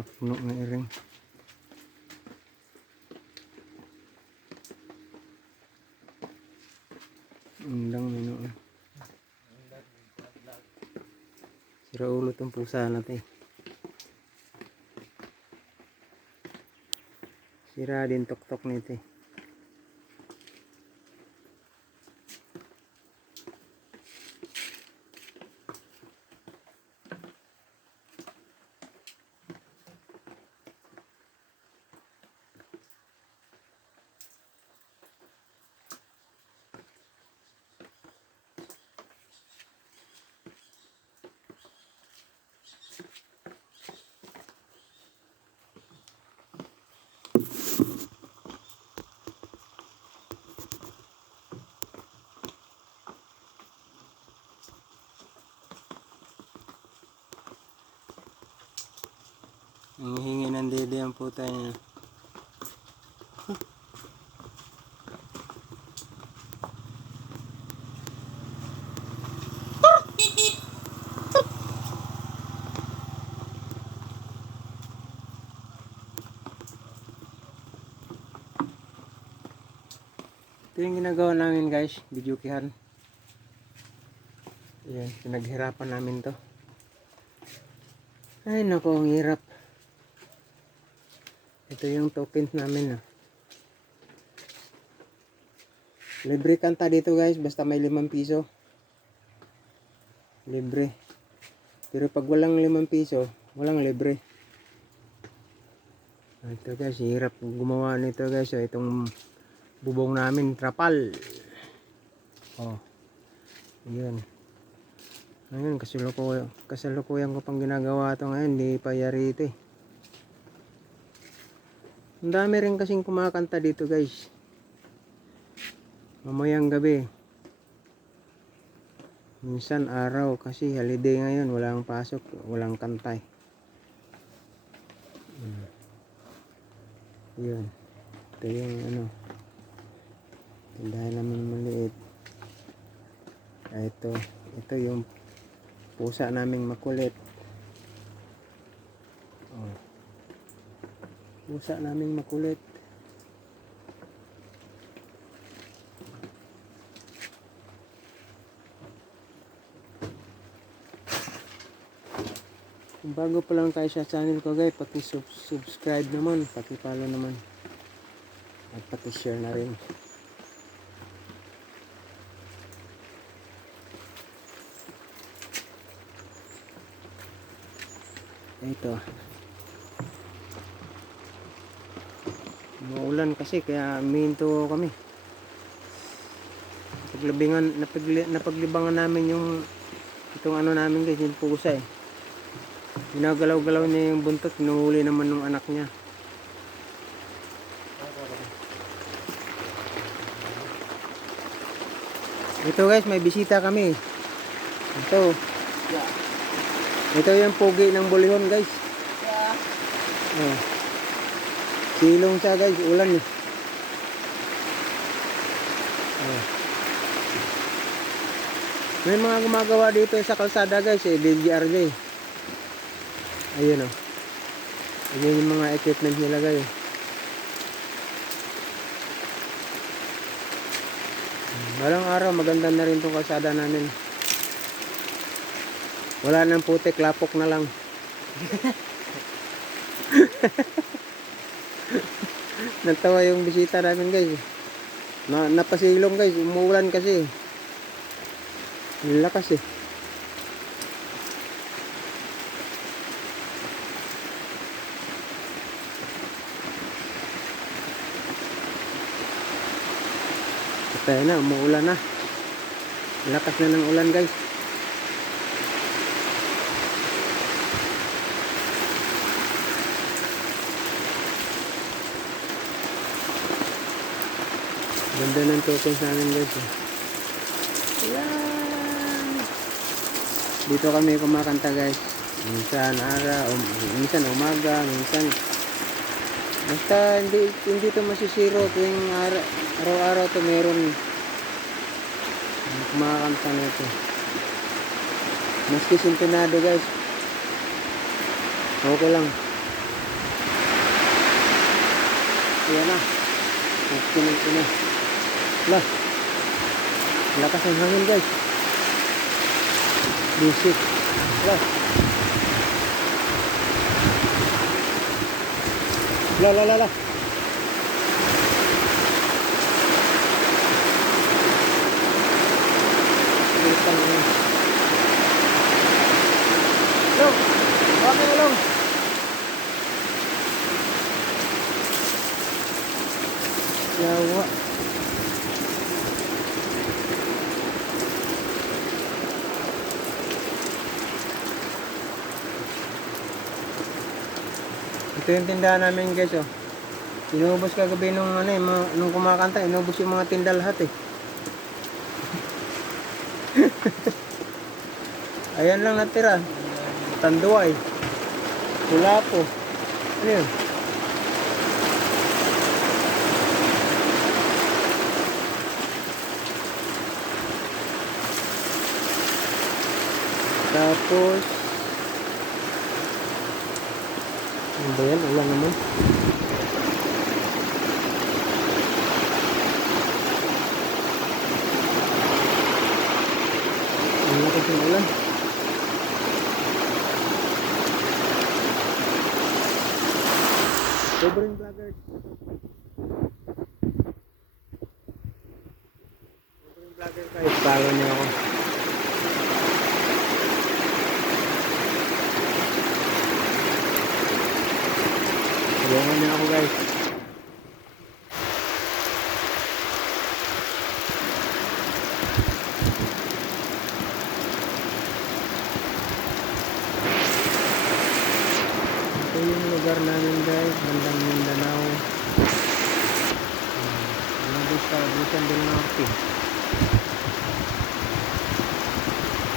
Papuno na iring. Undang nino. Sira ulo tong pusa natin. Sira din tok-tok nito. Ang hingi ng dede ang puta niya. Ito yung ginagawa namin guys, bidyukihan. Ayan, pinaghirapan namin to. Ay nako, ang hirap. Ito yung tokens namin. Libre kanta dito guys, basta may 5 piso. Libre. Pero pag walang 5 piso, walang libre. Ito guys, hirap gumawa nito guys. Itong bubong namin, trapal. Oh. Ayan. Ngayon, kasalukuyan ko pang ginagawa ito ngayon. Hindi pa yari ito eh. Ang dami rin kasing kumakanta dito guys. Mamayang gabi. Minsan araw kasi holiday ngayon. Walang pasok, walang kantay. Yun. Ito yung ano. Tindahan namin maliit. Ito yung pusa naming makulit. Oh. Pusa naming makulit. Kung bago pa lang kayo sa channel ko guys, paki-subscribe naman, paki-follow naman. At paki-share na rin. Ito. Maulan kasi kaya minto kami. Napaglibangan namin yung itong ano namin guys, yung pusa eh. Ginagalaw-galaw niya yung buntot, hinuhuli naman ng anak niya. Ito guys, may bisita kami. Ito yung pogi ng bulihon guys. Oh. Silong siya guys, ulan eh. Oh. May mga gumagawa dito sa kalsada guys eh, DJRJ. Ayun oh. Ayun yung mga equipment nila guys. Balang araw maganda na rin itong kalsada namin. Wala nang putik, lapok na lang. Natawa yung bisita namin guys. Napasilong guys, umuulan kasi. Ang lakas eh. Kaya na, umuulan na. Lakas na ng ulan guys. Ganda ng tokens namin guys. Ayan. Dito kami kumakanta guys. Minsan araw, minsan umaga, minsan basta hindi to masisiro tuwing araw-araw to meron kumakanta nito. Maski sintonado guys, okay lang. Ayan na. Pinig na. Lah. Lakas ang hangin guys. Bisik. Lah. Lah. Long. Okay, long. Yawa. Ito yung tindahan namin guys, oh. Inubos kagabi nung ano, nung kumakanta, inubos yung mga tinda lahat eh. Ayan lang natira. Tanduay. Wala po. Ano yun? Tapos ano ba yan? Wala naman. Ang lakas ng ulan. Sobrang vloggers. Sobrang vlogger guys. Follow niyo ako. Tulungan niyo ako guys. Ito yung lugar namin guys. Bandang Mindanao. Busan del Norte.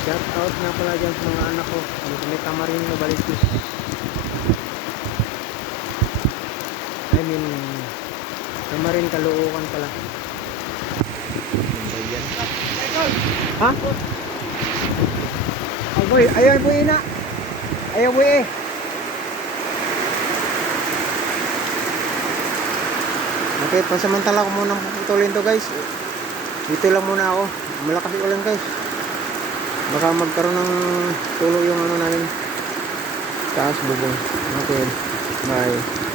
Shout out na pala dyan sa mga anak ko. May Camarino Balitis. I mean, Camarin Caloocan pala. Yan. Ha? Oh boy, ayaw boy na. Ayaw boy eh. Okay, pansamantala ko muna puputulin to guys. Dito lang muna ako. Malakas yung ulan guys. Baka magkaroon ng tulo yung ano namin. Taas bubong. Okay. Bye.